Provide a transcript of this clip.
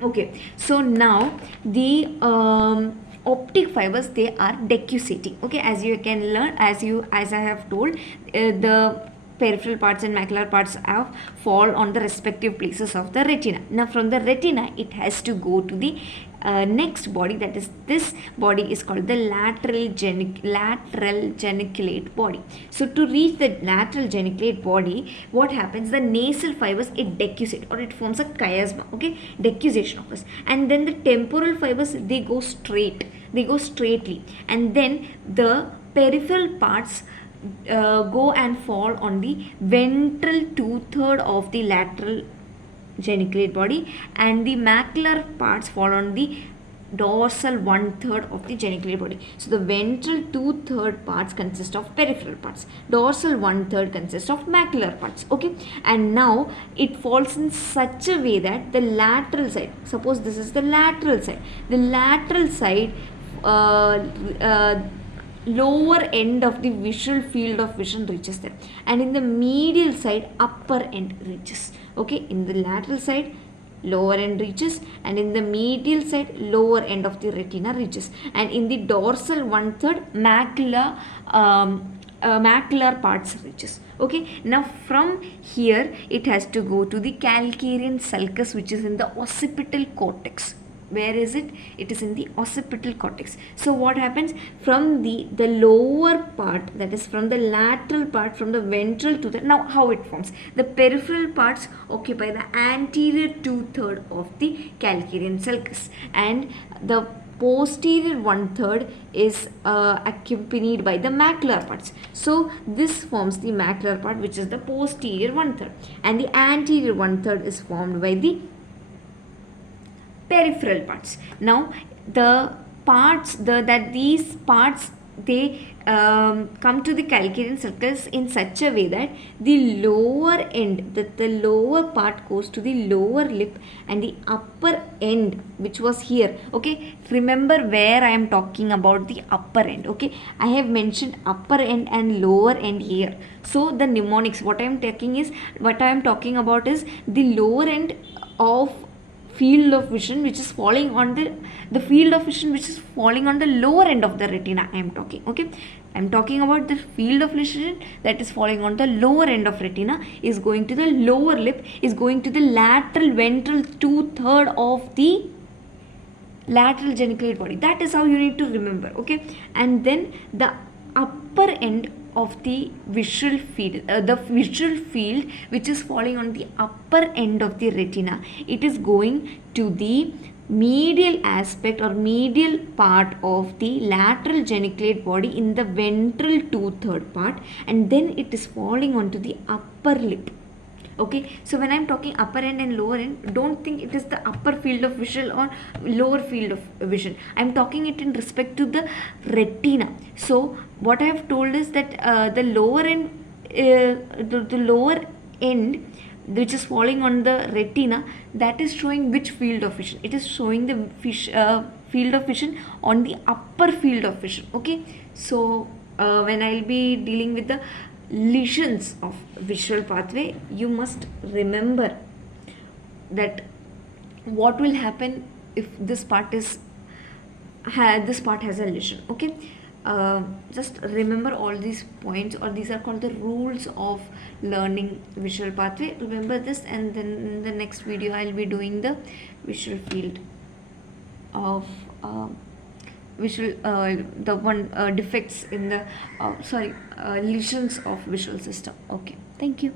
Okay, so now the optic fibers, they are decussating. Okay, as you can learn, as I have told, the peripheral parts and macular parts have fall on the respective places of the retina. Now from the retina it has to go to the next body, that is this body is called the lateral geniculate body. So to reach the lateral geniculate body, what happens, the nasal fibers, it decussate or it forms a chiasma. Okay, decussation of this, and then the temporal fibers, they go straightly, and then the peripheral parts go and fall on the ventral two-third of the lateral geniculate body, and the macular parts fall on the dorsal one-third of the geniculate body. So the ventral two-third parts consist of peripheral parts, dorsal one-third consists of macular parts. Okay, and now it falls in such a way that the lateral side, suppose this is the lateral side, uh, uh, lower end of the visual field of vision reaches them, and in the medial side upper end reaches. Okay, in the lateral side lower end reaches, and in the medial side lower end of the retina reaches, and in the dorsal one third macular parts reaches. Okay, now from here it has to go to the calcarean sulcus, which is in the occipital cortex. Where is it? It is in the occipital cortex. So what happens, from the lower part, that is from the lateral part, from the ventral to the, now how it forms, the peripheral parts occupy the anterior two-third of the calcarean sulcus, and the posterior one-third is accompanied by the macular parts. So this forms the macular part, which is the posterior one-third, and the anterior one-third is formed by the peripheral parts. Now the parts, these parts, they come to the calcarean sulcus in such a way that the lower end, the lower part goes to the lower lip, and the upper end, which was here. Okay, remember where I am talking about the upper end. Okay, I have mentioned upper end and lower end here. So the mnemonics, what I am talking about is the lower end of field of vision which is falling on the field of vision which is falling on the lower end of the retina. I am talking. Okay, I am talking about the field of vision that is falling on the lower end of retina, is going to the lower lip, is going to the lateral ventral two-third of the lateral geniculate body. That is how you need to remember. Okay, and then the upper end of the visual field, which is falling on the upper end of the retina, it is going to the medial aspect or medial part of the lateral geniculate body in the ventral two-third part, and then it is falling onto the upper lip. Okay, so when I'm talking upper end and lower end, don't think it is the upper field of vision or lower field of vision. I'm talking it in respect to the retina. So what I have told is that the lower end, the lower end which is falling on the retina, that is showing which field of vision. It is showing the field of vision on the upper field of vision. Okay, so when I'll be dealing with the lesions of visual pathway, you must remember that what will happen if this part has a lesion. Okay, just remember all these points, or these are called the rules of learning visual pathway. Remember this, and then in the next video I'll be doing the visual field of visual the one defects in the lesions of visual system. Okay, thank you.